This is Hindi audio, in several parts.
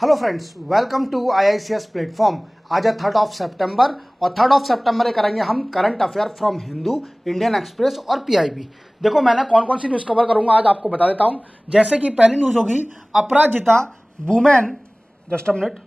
Hello friends, welcome to IICS platform. आज है 3 और 3 करेंगे हम current affair from Hindu, Indian Express और PIB। देखो, मैंने कौन कौन सी न्यूज़ कवर करूंगा आज आपको बता देता हूं। जैसे कि पहली न्यूज़ होगी अपराजिता women, just a minute.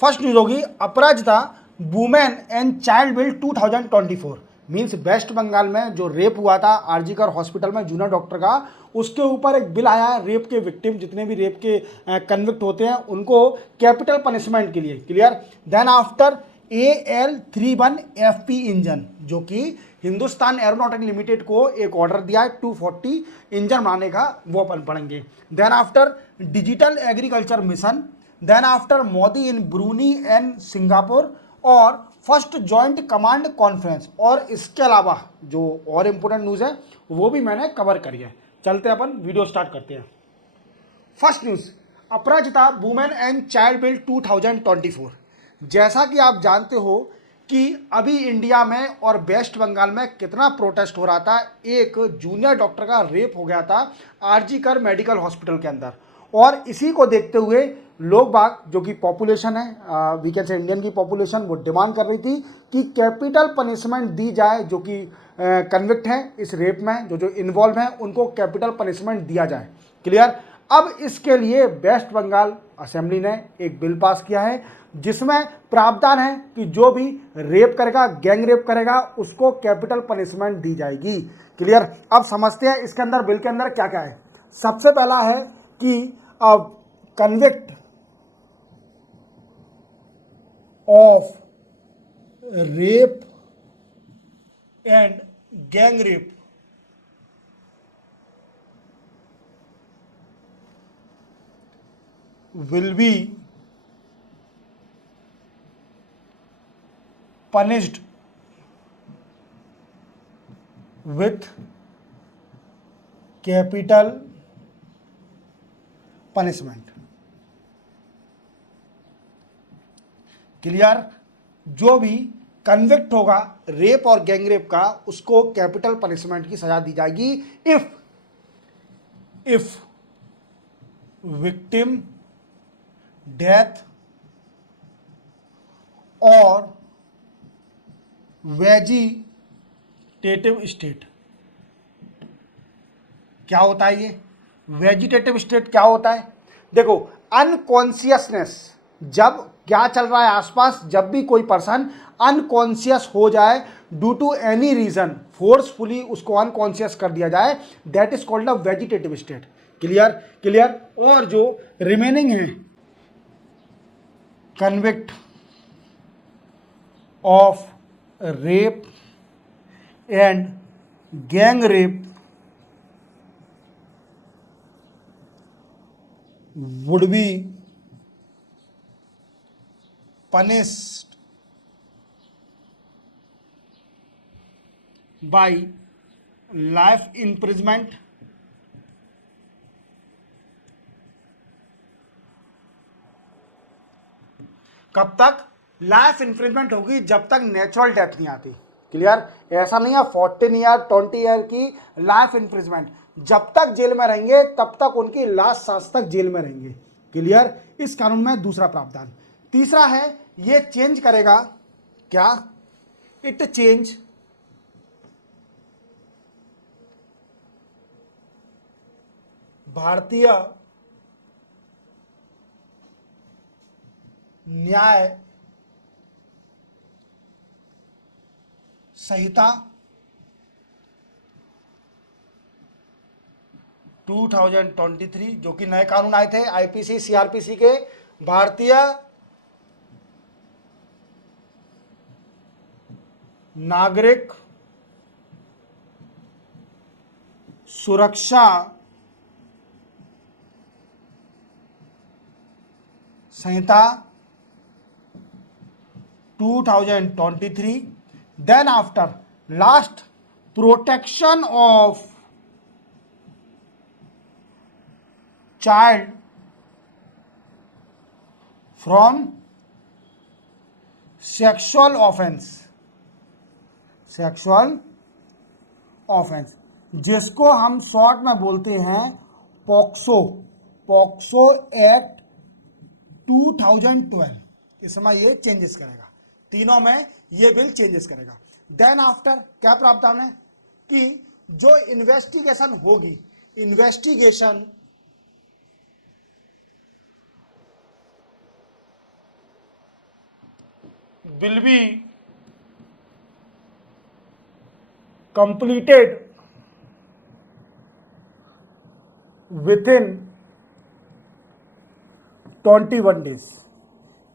First news होगी अपराजिता women and child bill 2024। Means waste Bengal में जो रेप हुआ था आरजीकर हॉस्पिटल में जूनियर डॉक्टर का, उसके ऊपर एक बिल आया है। रेप के विक्टिम जितने भी रेप के कन्विक्ट होते हैं उनको कैपिटल पनिशमेंट के लिए। Clear. Then after AL31FP engine, जो कि हिंदुस्तान एरोनॉटिक लिमिटेड को एक ऑर्डर दिया है 240 इंजन बनाने का, वो अपन पढ़ेंगे। Then after digital agriculture mission, then after Modi in Brunei and Singapore और फर्स्ट जॉइंट कमांड कॉन्फ्रेंस। और इसके अलावा जो और इंपॉर्टेंट न्यूज़ है वो भी मैंने कवर करी है। चलते अपन वीडियो स्टार्ट करते हैं। First news, Aparajita women and child bill 2024। जैसा कि आप जानते हो कि अभी इंडिया में और वेस्ट बंगाल में कितना प्रोटेस्ट हो रहा था। एक जूनियर डॉक्टर का रेप हो गया था आरजीकर मेडिकल हॉस्पिटल के अंदर, और इसी को देखते हुए लोग बाग, जो कि पॉपुलेशन है वी कैन से इंडियन की पॉपुलेशन, वो डिमांड कर रही थी कि कैपिटल पनिशमेंट दी जाए। जो कि कन्विक्ट हैं इस रेप में, जो इन्वॉल्व हैं, उनको कैपिटल पनिशमेंट दिया जाए। क्लियर। अब इसके लिए वेस्ट बंगाल असेंबली ने एक बिल पास किया है जिसमें प्रावधान है कि जो भी रेप करेगा, गैंग रेप करेगा, उसको कैपिटल पनिशमेंट दी जाएगी। क्लियर। अब समझते हैं इसके अंदर, बिल के अंदर क्या क्या है। सबसे पहला है कि convict of rape and gang rape will be punished with capital punishment। Clear. जो भी कन्विक्ट होगा रेप और गैंग रेप का, उसको कैपिटल पनिशमेंट की सजा दी जाएगी इफ विक्टिम डेथ और वेजिटेटिव स्टेट। क्या होता है ये वेजिटेटिव स्टेट? क्या होता है? देखो, अनकॉन्शियसनेस, जब क्या चल रहा है आसपास, जब भी कोई पर्सन अनकॉन्शियस हो जाए due to any reason, forcefully उसको अनकॉन्शियस कर दिया जाए, that is called a vegetative state. Clear. Clear. और जो रिमेनिंग है convict of rape and gang rape would be punished by life imprisonment कब तक लाइफ इम्प्रिजमेंट होगी? जब तक नेचुरल डेथ नहीं आती। क्लियर। ऐसा नहीं है 14 ईयर 20 ईयर की लाइफ इम्प्रिजमेंट, जब तक जेल में रहेंगे तब तक उनकी लास्ट सांस तक जेल में रहेंगे। क्लियर। इस कानून में दूसरा प्रावधान। तीसरा है, ये चेंज करेगा क्या? इट चेंज भारतीय न्याय संहिता 2023, जो कि नए कानून आए थे IPC CRPC के, भारतीय नागरिक सुरक्षा संहिता 2023। Then after last, protection of child from sexual offence, जिसको हम शॉर्ट में बोलते हैं पॉक्सो पॉक्सो एक्ट 2012, इसमें ये चेंजेस करेगा, तीनों में ये बिल चेंजेस करेगा। देन आफ्टर क्या प्रावधान है कि जो इन्वेस्टिगेशन होगी, investigation will be completed with in 21 days.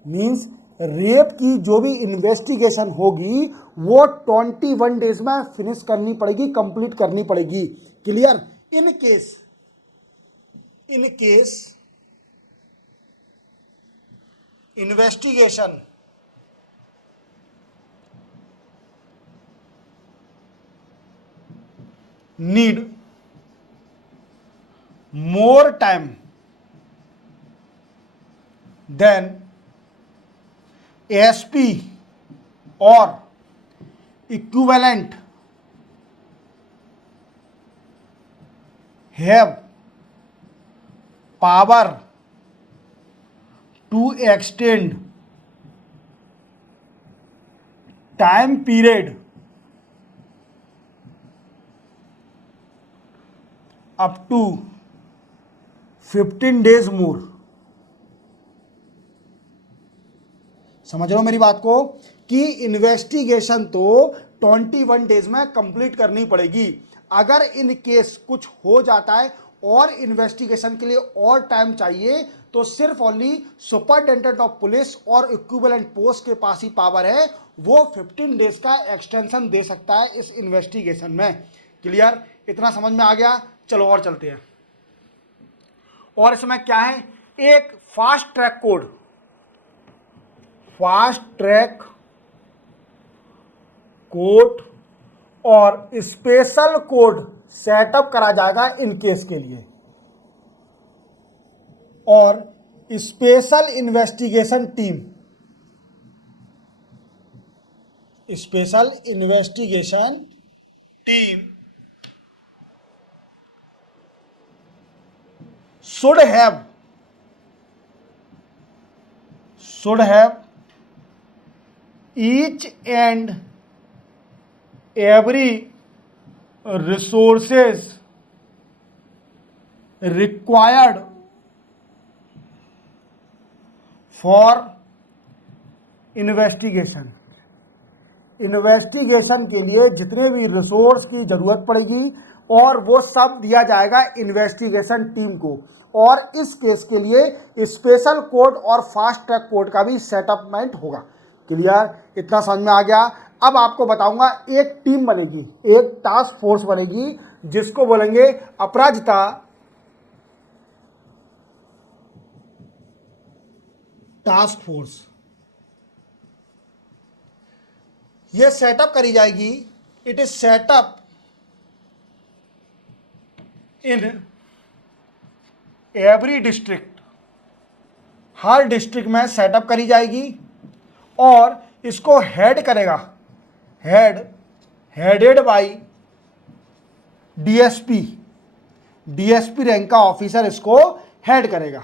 Means rape की जो भी इन्वेस्टिगेशन होगी वो 21 डेज में फिनिश करनी पड़ेगी, कंप्लीट करनी पड़ेगी। Clear? In case investigation need more time then SP और equivalent have power to extend time period up to 15 days more। समझ रहे हो मेरी बात को कि इन्वेस्टिगेशन तो 21 डेज में कंप्लीट करनी पड़ेगी। अगर इन केस कुछ हो जाता है और इन्वेस्टिगेशन के लिए और टाइम चाहिए तो सिर्फ ओनली सुपरिटेंडेंट ऑफ पुलिस और इक्विवेलेंट पोस्ट के पास ही पावर है, वो 15 डेज का एक्सटेंशन दे सकता है इस इन्वेस्टिगेशन में। क्लियर? इतना समझ में आ गया? चलो और चलते हैं। और इसमें क्या है, एक fast track code, fast track code और स्पेशल कोड सेटअप करा जाएगा इन केस के लिए। और special investigation team, special investigation team should have each and every resources required for investigation. Investigation के लिए जितने भी रिसोर्स की जरूरत पड़ेगी और वो सब दिया जाएगा इन्वेस्टिगेशन टीम को। और इस केस के लिए स्पेशल कोड और फास्ट ट्रैक कोड का भी सेटअपमेंट होगा। क्लियर? इतना समझ में आ गया? अब आपको बताऊंगा, एक टीम बनेगी, एक टास्क फोर्स बनेगी जिसको बोलेंगे अपराजिता टास्क फोर्स। ये सेटअप करी जाएगी, it is setup in every district, her district में सेटअप करी जाएगी और इसको हेड करेगा, headed by DSP, DSP rank का ऑफिसर इसको हेड करेगा।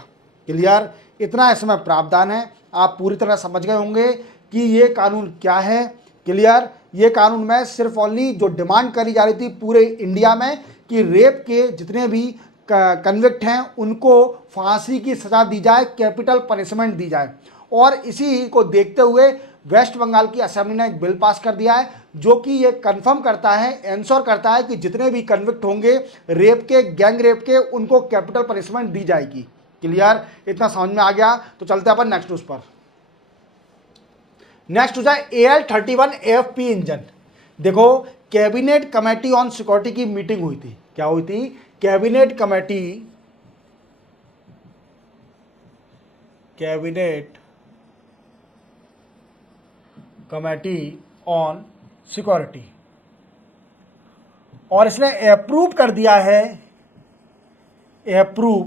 क्लियर? इतना इसमें प्रावधान है, आप पूरी तरह समझ गए होंगे कि ये कानून क्या है। क्लियर? ये कानून में सिर्फ ओनली जो डिमांड करी जा रही थी पूरे इंडिया में कि रेप के जितने भी कन्विक्ट हैं उनको फांसी की सज़ा दी जाए, कैपिटल पनिशमेंट दी जाए। और इसी को देखते हुए वेस्ट बंगाल की असेंबली ने एक बिल पास कर दिया है जो कि ये कंफर्म करता है, एंश्योर करता है कि जितने भी कन्विक्ट होंगे रेप के, गैंग रेप के, उनको कैपिटल पनिशमेंट दी जाएगी। क्लियर? इतना समझ में आ गया? तो चलते हैं अपन नेक्स्ट न्यूज़ पर। नेक्स्ट हो जाए AL-31 AFP इंजन। देखो, कैबिनेट कमेटी ऑन सिक्योरिटी की मीटिंग हुई थी। क्या हुई थी? कैबिनेट कमेटी ऑन सिक्योरिटी, और इसने अप्रूव कर दिया है, अप्रूव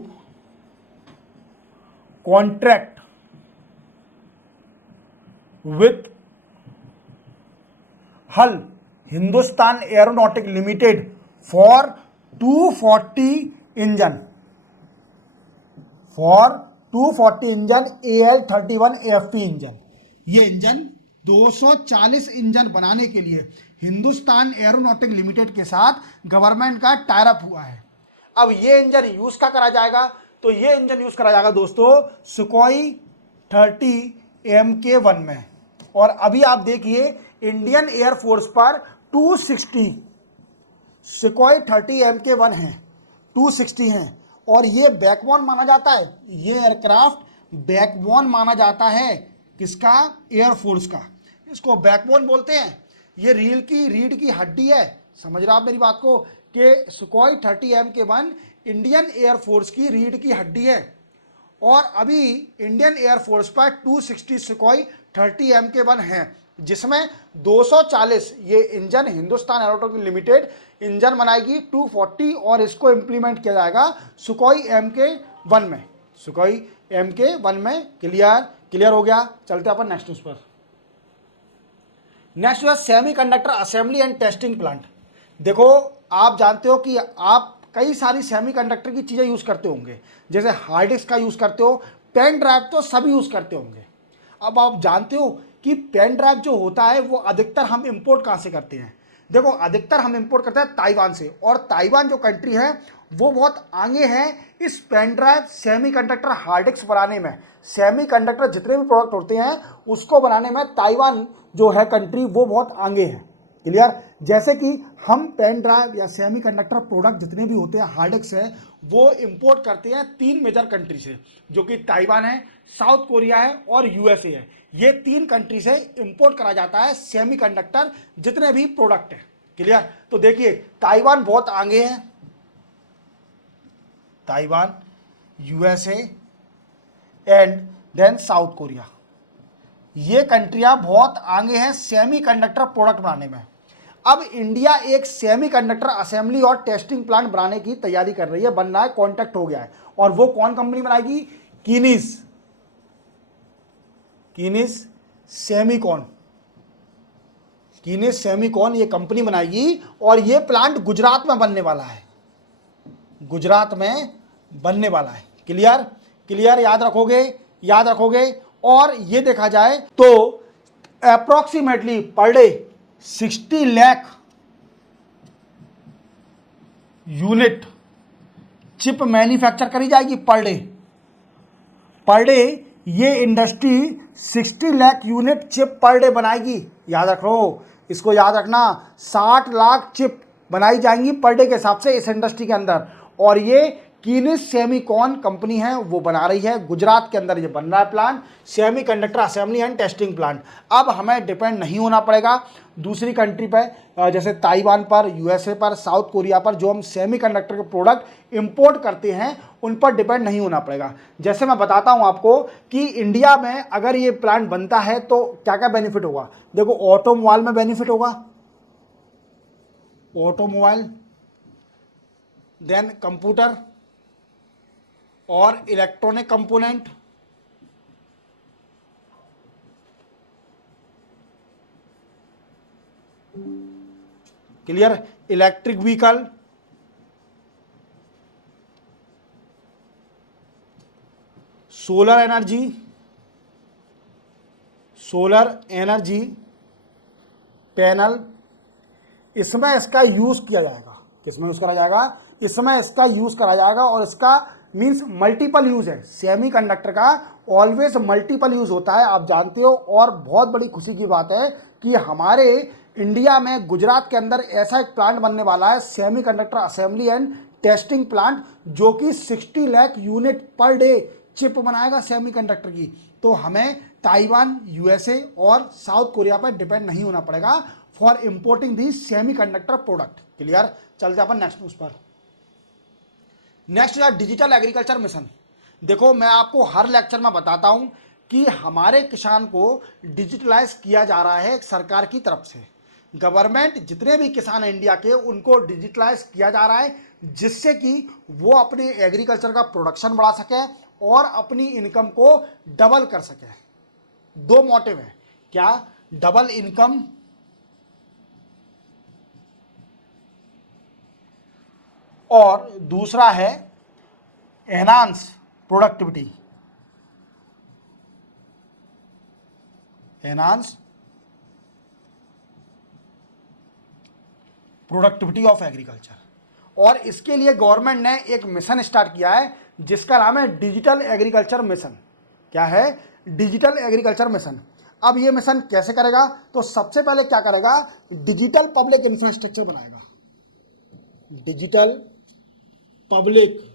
कॉन्ट्रैक्ट विथ हल Hindustan aeronautic limited for 240 engine. For 240 engine AL31 AFP engine. ये इंजन 240 इंजन बनाने के लिए हिंदुस्तान एरोनॉटिक लिमिटेड के साथ गवर्नमेंट का टाई अप हुआ है। अब ये इंजन यूज का करा जाएगा, तो ये इंजन यूज करा जाएगा दोस्तों सुकोई 30 MK1 में। और अभी आप देखिए इंडियन एयरफोर्स पर 260 सुकोई 30 MK1 है, 260 हैं, और ये बैकबोन माना जाता है, ये एयरक्राफ्ट बैकबोन माना जाता है किसका? एयरफोर्स का। इसको बैकबोन बोलते हैं। ये रीढ़ की हड्डी है। समझ रहे आप मेरी बात को कि सुकोई 30 MK1 इंडियन एयरफोर्स की रीढ़ की हड्डी है। और अभी इंडियन एयरफोर्स पर 260 सुकोई 30 MK1 है, जिसमें 240 ये engine Hindustan aeronautics limited engine बनाएगी 240, और इसको इंप्लीमेंट किया जाएगा सुकोई MK1 में। सुकोई MK1 में क्लियर हो गया। चलते अपन नेक्स्ट न्यूज पर। नेक्स्ट है semiconductor assembly and testing plant. देखो आप जानते हो कि आप कई सारी सेमीकंडक्टर की चीज़ें यूज़ करते होंगे, जैसे हार्ड डिस्क का यूज़ करते हो, पेन ड्राइव तो सभी यूज़ करते होंगे। अब आप जानते हो कि पेन ड्राइव जो होता है वो अधिकतर हम इंपोर्ट कहाँ से करते हैं? देखो अधिकतर हम इंपोर्ट करते हैं ताइवान से, और ताइवान जो कंट्री है वो बहुत आगे है इस pen drive semiconductor hard disk बनाने में। सेमीकंडक्टर जितने भी प्रोडक्ट होते हैं उसको बनाने में ताइवान जो है कंट्री वो बहुत आगे है। क्लियर? जैसे कि हम पेन ड्राइव या सेमीकंडक्टर प्रोडक्ट जितने भी होते हैं हार्ड डिस्क है वो इंपोर्ट करते हैं 3 मेजर कंट्री से, जो कि ताइवान है, साउथ कोरिया है और USA है। ये 3 कंट्री से इंपोर्ट करा जाता है सेमीकंडक्टर जितने भी प्रोडक्ट है। क्लियर? तो देखिए ताइवान बहुत आगे है, Taiwan, USA and then South Korea, ये कंट्रियां बहुत आगे हैं सेमीकंडक्टर प्रोडक्ट बनाने में। अब इंडिया एक सेमीकंडक्टर असेंबली और टेस्टिंग प्लांट बनाने की तैयारी कर रही है, बन रहा है, कॉन्ट्रैक्ट हो गया है। और वो कौन कंपनी बनाएगी? कीनिस सेमीकॉन ये कंपनी बनाएगी, और ये प्लांट गुजरात में बनने वाला है, गुजरात में बनने वाला है। क्लियर? याद रखोगे। और ये देखा जाए तो approximately per day 60 lakh unit chip manufacture करी जाएगी पर डे। ये industry 60 lakh unit chip per day बनाएगी। याद रखो, इसको याद रखना, 60 लाख चिप बनाई जाएंगी पर डे के हिसाब से इस इंडस्ट्री के अंदर। और ये कीनिस सेमीकॉन कंपनी है वो बना रही है, गुजरात के अंदर ये बन रहा है plant, semiconductor assembly and testing plant. अब हमें डिपेंड नहीं होना पड़ेगा दूसरी कंट्री पर, जैसे ताइवान पर, USA पर, साउथ कोरिया पर, जो हम सेमीकंडक्टर के प्रोडक्ट इंपोर्ट करते हैं उन पर डिपेंड नहीं होना पड़ेगा। जैसे मैं बताता हूं आपको कि इंडिया में अगर ये प्लांट बनता है तो क्या क्या बेनिफिट होगा। देखो ऑटोमोबाइल में बेनिफिट होगा, ऑटोमोबाइल, देन कंप्यूटर और electronic component, clear? Electric vehicle, solar energy panel, इसमें इसका यूज किया जाएगा। किसमें यूज करा जाएगा? इसमें इसका यूज करा जाएगा, और इसका मीन्स मल्टीपल यूज है। सेमीकंडक्टर का ऑलवेज मल्टीपल यूज होता है, आप जानते हो। और बहुत बड़ी खुशी की बात है कि हमारे इंडिया में गुजरात के अंदर ऐसा एक प्लांट बनने वाला है, semiconductor assembly and testing plant, जो कि 60 lakh unit per day chip बनाएगा सेमीकंडक्टर की। तो हमें ताइवान, USA और साउथ कोरिया पर डिपेंड नहीं होना पड़ेगा for importing the semiconductor product. Clear? चलते अपन नेक्स्ट न्यूज पर। नेक्स्ट है डिजिटल एग्रीकल्चर मिशन। देखो मैं आपको हर लेक्चर में बताता हूं कि हमारे किसान को डिजिटलाइज किया जा रहा है सरकार की तरफ से। गवर्नमेंट जितने भी किसान हैं इंडिया के उनको डिजिटलाइज किया जा रहा है, जिससे कि वो अपने एग्रीकल्चर का प्रोडक्शन बढ़ा सके और अपनी इनकम को डबल कर सके। 2 मोटिव है, क्या? डबल इनकम और दूसरा है enhance productivity, enhance productivity of agriculture. और इसके लिए गवर्नमेंट ने एक मिशन स्टार्ट किया है जिसका नाम है डिजिटल एग्रीकल्चर मिशन। क्या है? Digital agriculture mission. अब ये मिशन कैसे करेगा? तो सबसे पहले क्या करेगा, डिजिटल पब्लिक इंफ्रास्ट्रक्चर बनाएगा। Digital public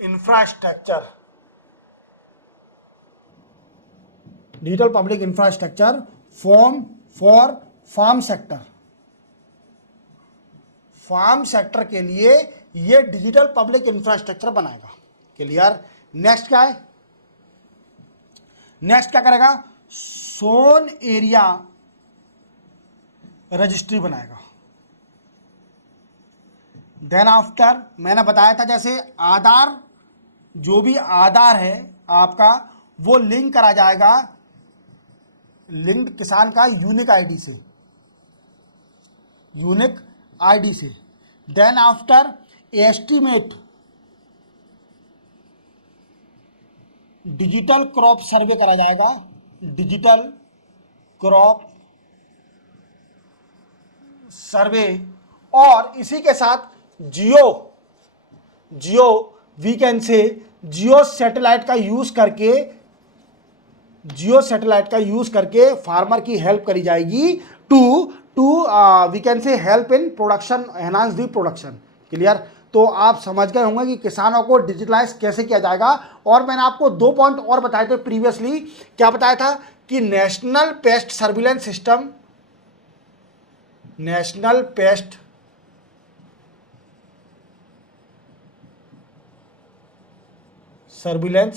infrastructure, digital public infrastructure for farm sector. Farm sector के लिए ये डिजिटल पब्लिक इंफ्रास्ट्रक्चर बनाएगा। क्लियर? नेक्स्ट क्या है? नेक्स्ट क्या करेगा? सोन एरिया रजिस्ट्री बनाएगा। देन आफ्टर मैंने बताया था जैसे आधार, जो भी आधार है आपका वो लिंक करा जाएगा लिंक्ड किसान का यूनिक आईडी से, यूनिक आईडी से। Then after estimate digital crop survey करा जाएगा, डिजिटल क्रॉप सर्वे। और इसी के साथ जियो we can say geo satellite का यूज करके फार्मर की हेल्प करी जाएगी to we can say help in production, enhance the production. Clear? तो आप समझ गए होंगे कि किसानों को डिजिटलाइज कैसे किया जाएगा। और मैंने आपको 2 पॉइंट और बताए थे प्रीवियसली। क्या बताया था? कि national paste surveillance system, national paste surveillance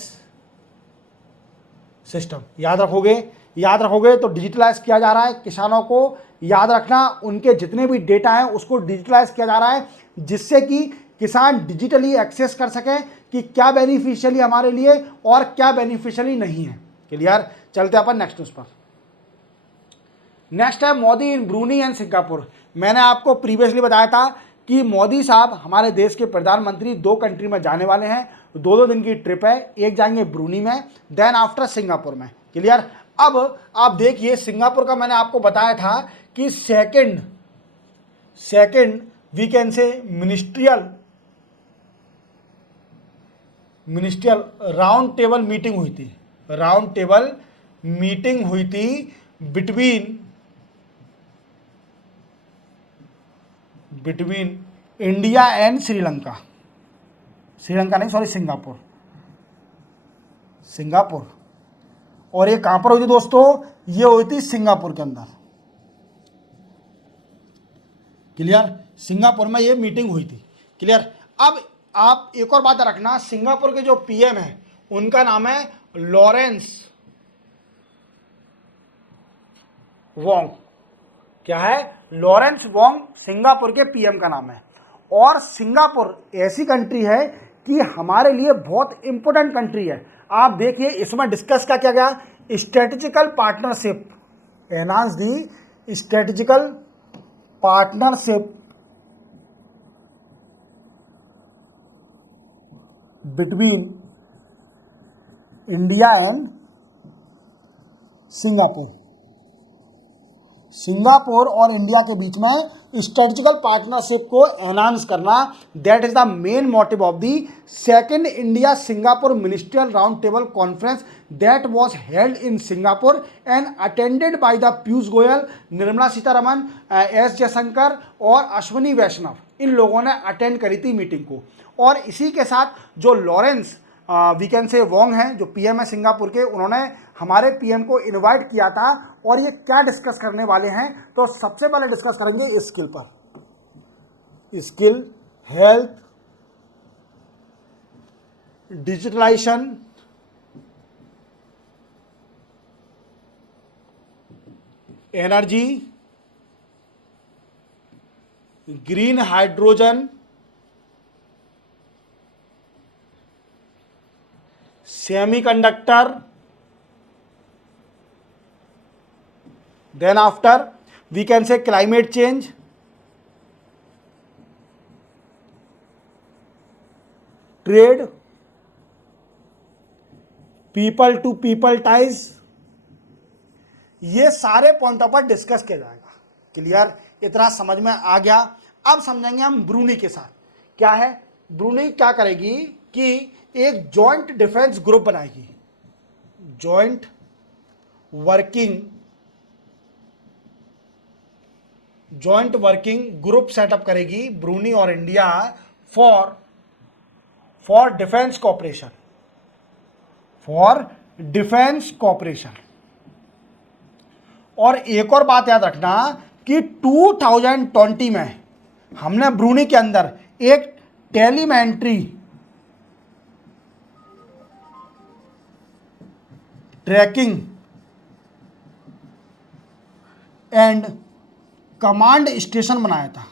system, याद रखोगे तो डिजिटलाइज किया जा रहा है। किसानों को याद रखना, उनके जितने भी डेटा हैं उसको डिजिटलाइज किया जा रहा है, जिससे कि किसान डिजिटली एक्सेस कर सकें कि क्या बेनिफिशियली हमारे लिए और क्या बेनिफिशियली नहीं है। क्लियर? चलते अपन नेक्स्ट न्यूज पर। नेक्स्ट है Modi in Brunei and Singapore. मैंने आपको प्रीवियसली बताया था कि मोदी साहब हमारे देश के प्रधानमंत्री 2 कंट्री में जाने वाले हैं। 2 दिन की ट्रिप है, एक जाएंगे ब्रूनी में, देन आफ्टर सिंगापुर में। क्लियर? अब आप देखिए, सिंगापुर का मैंने आपको बताया था कि second we can say ministerial round table meeting हुई थी बिटवीन इंडिया एंड श्रीलंका नहीं, सॉरी, सिंगापुर। और ये कहां पर हुई थी दोस्तों? ये हुई थी सिंगापुर के अंदर। क्लियर? सिंगापुर में ये मीटिंग हुई थी। क्लियर? अब आप एक और बात रखना, सिंगापुर के जो पीएम है उनका नाम है लॉरेंस वोंग। क्या है? लॉरेंस वोंग सिंगापुर के पीएम का नाम है। और सिंगापुर ऐसी कंट्री है कि हमारे लिए बहुत इंपॉर्टेंट कंट्री है। आप देखिए, इसमें डिस्कस क्या किया गया? Strategical partnership, enhance the strategical partnership between India and Singapore और इंडिया के बीच में स्ट्रेटेजिकल पार्टनरशिप को एनहांस करना, that is the main motive of the second India Singapore ministerial round table conference that was held in Singapore and attended by the Piyush Goyal, Nirmala Sitharaman, S Jaishankar और अश्विनी वैष्णव। इन लोगों ने अटेंड करी थी मीटिंग को। और इसी के साथ जो Lawrence we can say Wong हैं, जो पीएम है सिंगापुर के, उन्होंने हमारे पीएम को इनवाइट किया था। और ये क्या डिस्कस करने वाले हैं? तो सबसे पहले डिस्कस करेंगे स्किल पर, skill, health, digitalisation, energy, green hydrogen, semiconductor, then after we can say climate change, trade, people to people ties, ये सारे पॉइंटों पर डिस्कस किया जाएगा। क्लियर, इतना समझ में आ गया। अब समझेंगे हम ब्रूनी के साथ क्या है। ब्रूनी क्या करेगी कि एक जॉइंट डिफेंस ग्रुप बनाएगी, जॉइंट वर्किंग ग्रुप सेटअप करेगी ब्रूनी और इंडिया फॉर डिफेंस कॉपरेशन, और एक और बात याद रखना कि 2020 में हमने ब्रूनी के अंदर एक telemetry tracking and command station बनाया था।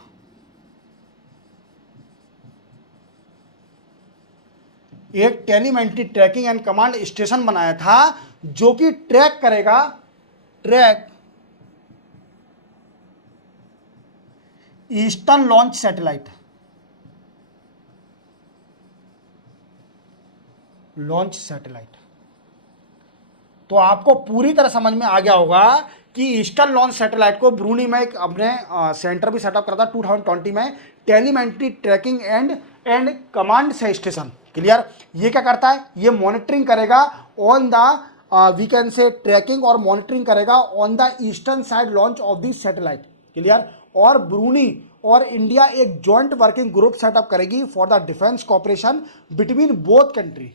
एक telemetry tracking and command station बनाया था जो कि ट्रैक ईस्टर्न लॉन्च सैटेलाइट। तो आपको पूरी तरह समझ में आ गया होगा कि ईस्टर्न लॉन्च सैटेलाइट को ब्रूनी में एक अपने सेंटर भी सेटअप करा था 2020 में, telemetry tracking and command station. Clear, ये क्या करता है, ये मॉनिटरिंग करेगा on the we can say tracking और मॉनिटरिंग करेगा on the eastern side launch of the satellite. Clear, और ब्रूनी और इंडिया एक जॉइंट वर्किंग ग्रुप सेटअप करेगी for the defence cooperation between both country.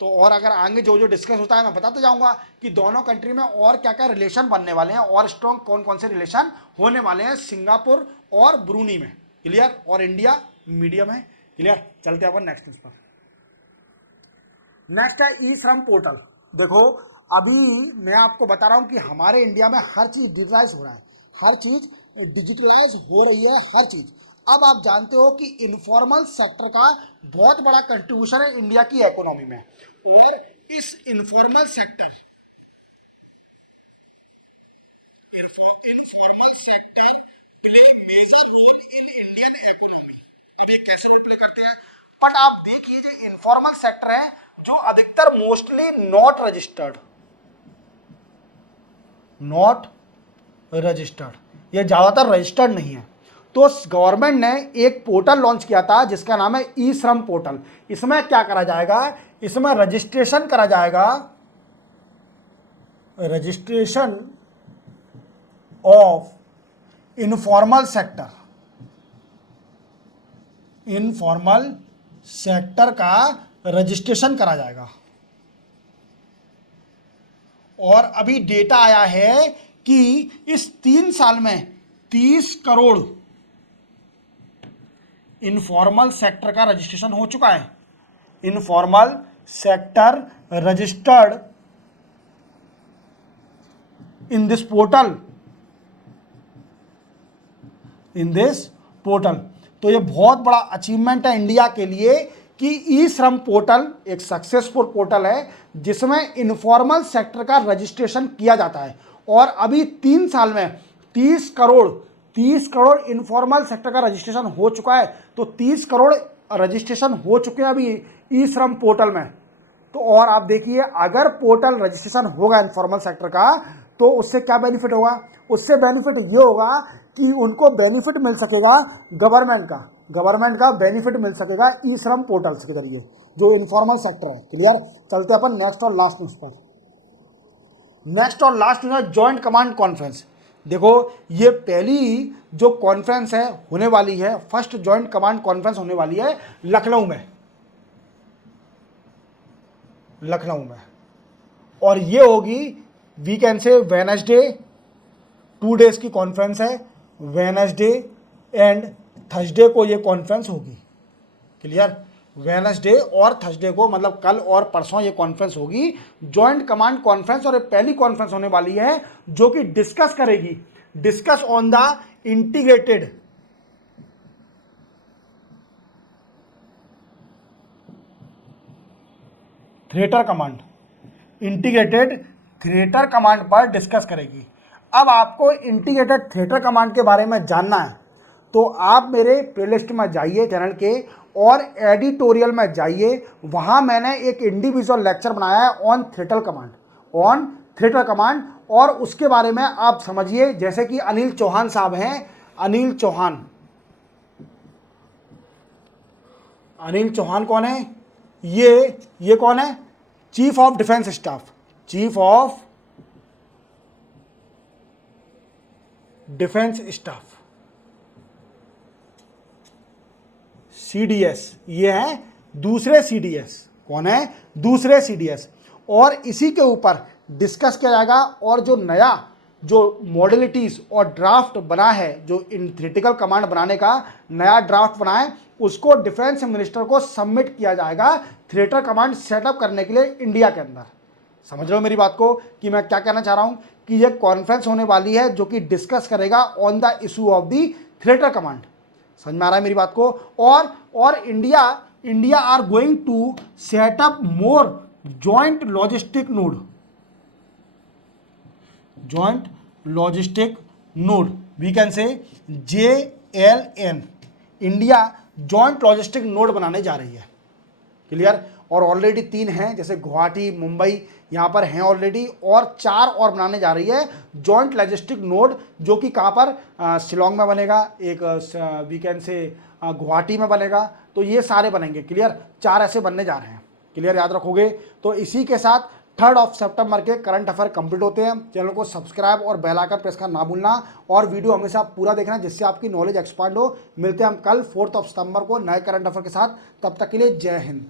तो और अगर आगे जो जो डिस्कस होता है मैं बताते जाऊंगा कि दोनों कंट्री में और क्या क्या रिलेशन बनने वाले हैं और स्ट्रॉन्ग कौन कौन से रिलेशन होने वाले हैं सिंगापुर और ब्रूनी में। क्लियर, और इंडिया मीडियम है। क्लियर, चलते हैं अपन नेक्स्ट पर। नेक्स्ट है ई श्रम पोर्टल। देखो अभी मैं आपको बता रहा हूं कि हमारे इंडिया में हर चीज डिजिटलाइज हो रहा है, हर चीज डिजिटलाइज हो रही है, हर चीज। अब आप जानते हो कि इनफॉर्मल सेक्टर का बहुत बड़ा कंट्रीब्यूशन है इंडिया की इकोनॉमी में, और इस informal sector play major role in Indian economy. अब ये कैसे रोल प्ले करते हैं, बट आप देखिए जो इनफॉर्मल सेक्टर है जो अधिकतर मोस्टली नॉट रजिस्टर्ड, ये ज्यादातर रजिस्टर्ड नहीं है। तो गवर्नमेंट ने एक पोर्टल लॉन्च किया था जिसका नाम है ई श्रम पोर्टल। इसमें क्या करा जाएगा, इसमें रजिस्ट्रेशन करा जाएगा, रजिस्ट्रेशन ऑफ इनफॉर्मल सेक्टर का रजिस्ट्रेशन करा जाएगा। और अभी डेटा आया है कि इस 3 साल में 30 करोड़ इनफॉर्मल सेक्टर का रजिस्ट्रेशन हो चुका है। Informal sector registered in this portal. तो ये बहुत बड़ा अचीवमेंट है इंडिया के लिए कि ई श्रम पोर्टल एक सक्सेसफुल पोर्टल है जिसमें इनफॉर्मल सेक्टर का रजिस्ट्रेशन किया जाता है। और अभी 3 साल में 30 करोड़ इनफॉर्मल सेक्टर का रजिस्ट्रेशन हो चुका है। तो 30 करोड़ रजिस्ट्रेशन हो चुके हैं अभी ई श्रम पोर्टल में। तो और आप देखिए अगर पोर्टल रजिस्ट्रेशन होगा इनफॉर्मल सेक्टर का तो उससे क्या बेनिफिट होगा, उससे बेनिफिट ये होगा कि उनको बेनिफिट मिल सकेगा गवर्नमेंट का बेनिफिट मिल सकेगा ई श्रम पोर्टल्स के जरिए जो इनफॉर्मल सेक्टर है। क्लियर, चलते अपन नेक्स्ट और लास्ट न्यूज पर। नेक्स्ट और last news joint command conference. देखो ये पहली जो कॉन्फ्रेंस है होने वाली है, फर्स्ट जॉइंट कमांड कॉन्फ्रेंस होने वाली है लखनऊ में, और ये होगी वीकेंड से वेडनेसडे, 2 डेज की कॉन्फ्रेंस है। वेडनेसडे एंड थर्सडे को ये कॉन्फ्रेंस होगी। क्लियर, वेडनेसडे और थर्सडे को मतलब कल और परसों ये कॉन्फ्रेंस होगी, जॉइंट कमांड कॉन्फ्रेंस। और ये पहली कॉन्फ्रेंस होने वाली है जो कि discuss on the integrated theatre command पर डिस्कस करेगी। अब आपको इंटीग्रेटेड थिएटर कमांड के बारे में जानना है तो आप मेरे प्लेलिस्ट में जाइए चैनल के, और एडिटोरियल में जाइए, वहाँ मैंने एक इंडिविजुअल लेक्चर बनाया है ऑन थ्रेटल कमांड, ऑन थ्रेटल कमांड। और उसके बारे में आप समझिए, जैसे कि अनिल चौहान साहब हैं, अनिल चौहान, अनिल चौहान कौन है? ये कौन है? Chief of defence staff, chief of defence staff, CDS. ये है दूसरे सीडीएस। कौन है? दूसरे सीडीएस। और इसी के ऊपर डिस्कस किया जाएगा, और जो नया जो मॉडलिटीज और ड्राफ्ट बना है, जो इन थ्रेटिकल कमांड बनाने का नया ड्राफ्ट बना है, उसको डिफेंस मिनिस्टर को सबमिट किया जाएगा थ्रेटर कमांड सेटअप करने के लिए इंडिया के अंदर। समझ रहे हो मेरी बात को कि मैं क्या कहना चाह रहा हूं? कि ये कॉन्फ्रेंस होने वाली है जो कि डिस्कस करेगा on the issue of the theatre command. समझ में आ रहा है मेरी बात को? और India are going to setup more joint logistic node, joint logistic node, we can say JLN। India joint logistic node बनाने जा रही है। क्लियर? और ऑलरेडी 3 हैं, जैसे गुवाहाटी, मुंबई यहाँ पर हैं ऑलरेडी, और 4 और बनाने जा रही है जॉइंट लॉजिस्टिक नोड, जो कि कहाँ पर? शिलोंग में बनेगा, एक वीकेंड से गुवाहाटी में बनेगा। तो ये सारे बनेंगे। क्लियर? 4 ऐसे बनने जा रहे हैं। क्लियर? याद रखोगे? तो इसी के साथ 3 सितंबर के करंट अफेयर कंप्लीट होते हैं। चैनल को सब्सक्राइब और बेल आइकन प्रेस करना ना भूलना, और वीडियो हमेशा पूरा देखना, जिससे आपकी नॉलेज एक्सपांड हो। मिलते हैं हम कल 4 सितंबर को नए करंट अफेयर के साथ। तब तक के लिए जय हिंद।